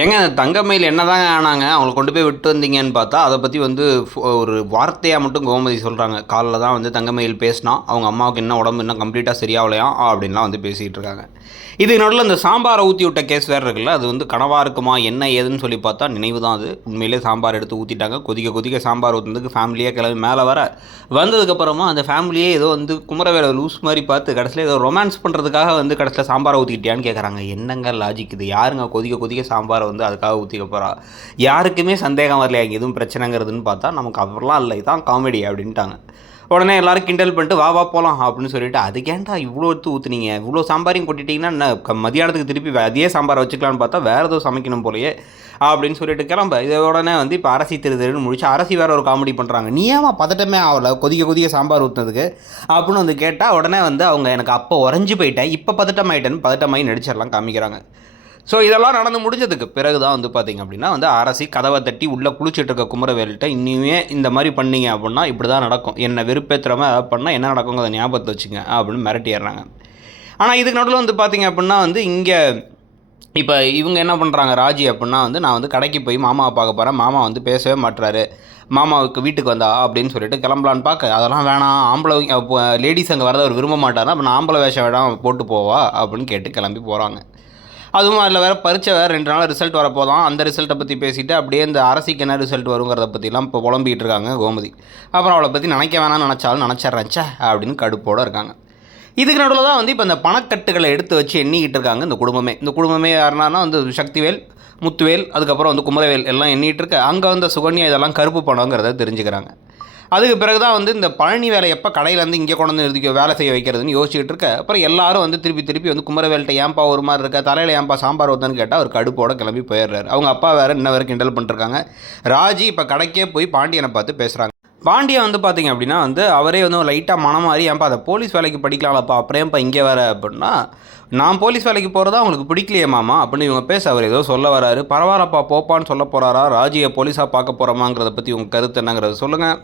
ஏங்க அந்த தங்கமயில் என்னதாங்க ஆனாங்க? அவங்கள கொண்டு போய் விட்டு வந்தீங்கன்னு பார்த்தா, அத பத்தி வந்து ஒரு வார்த்தையா மட்டும் கோமதி சொல்றாங்க. காலைல தான் வந்து தங்கமயில் பேசினா, அவங்க அம்மாவுக்கு இன்னும் உடம்பு இன்னும் கம்ப்ளீட்டா சரியாவலையாம் அப்படின்லாம் வந்து பேசிக்கிட்டு இருக்காங்க. இதுக்கு நடுவுல இந்த சாம்பார ஊத்தி விட்ட கேஸ் வேற இருக்குல்ல, அது வந்து கனவா இருக்குமா? என்ன ஏதுன்னு சொல்லி பார்த்தா நினைவு தான் அது. உண்மையிலேயே சாம்பார் எடுத்து ஊத்திட்டாங்க. கொதிக்க கொதிக்க சாம்பார் ஊத்துனதுக்கு ஃபேமிலியே கிளம்பி மேல வர, வந்ததுக்கப்புறமா அந்த ஃபேமிலியே ஏதோ வந்து குமரவேல லூஸ் மாரி பார்த்து கடைசியில ஏதோ ரொமான்ஸ் பண்றதுக்காக வந்து கடைசியில சாம்பார ஊத்திக்கிட்டியான்னு கேட்குறாங்க. என்னங்க லாஜிக் இது? யாருங்க கொதிக்க கொதிக்க சாம்பார வந்து அதுக்காக ஊத்திக்க போறா? யாருக்குமே சந்தேகம் வரலையா இங்க எதுவும் பிரச்சனைங்கிறதுன்னு பார்த்தா, நமக்கு அப்படிலாம் இல்ல. இதான் காமெடி அப்படின்ட்டாங்க. உடனே எல்லாரும் கிண்டல் பண்ணிட்டு வா வா போலாம் அப்படின்னு சொல்லிட்டு, அதுக்கேன்டா இவ்வளோ எடுத்து ஊத்துனீங்க? இவ்வளோ சாம்பாரையும் கொட்டிட்டீங்கன்னா என்ன மதியானத்துக்கு திருப்பி அதே சாம்பார வச்சுக்கலான்னு பார்த்தா, வேற ஏதோ சமைக்கணும் போலயே அப்படின்னு சொல்லிட்டு கிளம்ப. இத உடனே வந்து இப்போ அரசி திரு திருன்னு முழிச்சு, அரசி வேற ஒரு காமெடி பண்றாங்க. நீ ஏம்மா பதட்டமே ஆவல? கொதிக்க கொதிக்க சாம்பார் ஊத்துனதுக்கு அப்படின்னு வந்து கேட்டா, உடனே வந்து அவங்க எனக்கு அப்போ உறைஞ்சு போயிட்டேன், இப்போ பதட்டமாயிட்டேன்னு பதட்டமாயி நடிச்செல்லாம் காமிக்கிறாங்க. ஸோ இதெல்லாம் நடந்து முடிஞ்சதுக்கு பிறகு தான் வந்து பார்த்திங்க அப்படின்னா வந்து அரசி கதவை தட்டி உள்ளே குளிச்சுட்டு இருக்க குமரவேல்கிட்ட இனிமே இந்த மாதிரி பண்ணீங்க அப்படின்னா இப்படி தான் நடக்கும், என்னை வெறுப்பேற்றுறமா ஏதாவது பண்ணால் என்ன நடக்குங்கிறத ஞாபகத்தை வச்சுங்க அப்படின்னு மிரட்டிடுறாங்க. ஆனால் இதுக்கு நடுவில் வந்து பார்த்திங்க அப்படின்னா வந்து இங்கே இப்போ இவங்க என்ன பண்ணுறாங்க ராஜி அப்படின்னா வந்து நான் வந்து கடைக்கு போய் மாமாவை பார்க்க போகிறேன், மாமா வந்து பேசவே மாட்டுறாரு, மாமாவுக்கு வீட்டுக்கு வந்தா அப்படின்னு சொல்லிட்டு கிளம்பலான்னு பார்க்க, அதெல்லாம் வேணாம், ஆம்பளை லேடிஸ் அங்கே வரதை அவர் விரும்ப மாட்டாரா, அப்போ நான் ஆம்பளை வேஷம் வேணாம் போட்டு போவா அப்படின்னு கேட்டு கிளம்பி போகிறாங்க. அதுவும் அதில் வேறு பரீட்சை வேறு 2 நாள் ரிசல்ட் வரப்போதான், அந்த ரிசல்ட்டை பற்றி பேசிவிட்டு அப்படியே இந்த அரசிக்கு என்ன ரிசல்ட் வருங்கிறத பற்றிலாம் இப்போ புலம்பிகிட்டு இருக்காங்க கோமதி. அப்புறம் அவளை பற்றி நினைக்க வேணாம்னு நினச்சாலும் நினச்சிட்றேன்ச்சே அப்படின்னு கடுப்போடு இருக்காங்க. இதுக்கு நடுவில் தான் வந்து இப்போ இந்த பணக்கட்டுகளை எடுத்து வச்சு எண்ணிக்கிட்டு இருக்காங்க இந்த குடும்பமே. இந்த குடும்பமே யாருன்னா வந்து சக்திவேல், முத்துவேல், அதுக்கப்புறம் வந்து குமரவேல் எல்லாம் எண்ணிகிட்டு இருக்க, அங்கே வந்து சுகன்யா இதெல்லாம் கருப்பு பணங்கிறத தெரிஞ்சுக்கிறாங்க. அதுக்கு பிறகு தான் வந்து இந்த பழனி வேலை எப்போ கடையிலேருந்து இங்கே கொண்டு வந்து நிறுத்தி வேலை செய்ய வைக்கிறதுன்னு யோசிச்சுட்டு இருக்க, அப்புறம் எல்லாரும் வந்து திருப்பி திருப்பி வந்து குமரவேல்கிட்ட ஏன்பா ஒரு மாதிரி இருக்க, தலையில் ஏன்பா சாம்பார் ஊற்றன்னு கேட்டால் அவர் கடுப்போட கிளம்பி போயிடுறாரு. அவங்க அப்பா வேறு இன்ன வரைக்கும் கிண்டல் பண்ணிருக்காங்க. ராஜி இப்போ கடைக்கே போய் பாண்டியனை பார்த்து பேசுகிறாங்க. பாண்டியன் வந்து பார்த்திங்க அப்படின்னா வந்து அவரே வந்து லைட்டாக மனம் மாறி ஏன்பா அதை போலீஸ் வேலைக்கு படிக்கலாம்ப்பா, அப்புறம் ஏன்ப்பா இங்கே வர அப்படின்னா, நான் போலீஸ் வேலைக்கு போகிறதா அவங்களுக்கு பிடிக்கலையே மாமா அப்படின்னு இவங்க பேச அவர் ஏதோ சொல்ல வராரு. பரவாயில்லப்பா போப்பான்னு சொல்ல போகிறாரா, ராஜியை போலீஸாக பார்க்க போகிறோமாங்கிறத பற்றி உங்கள் கருத்து என்னங்கிறத சொல்லுங்கள்.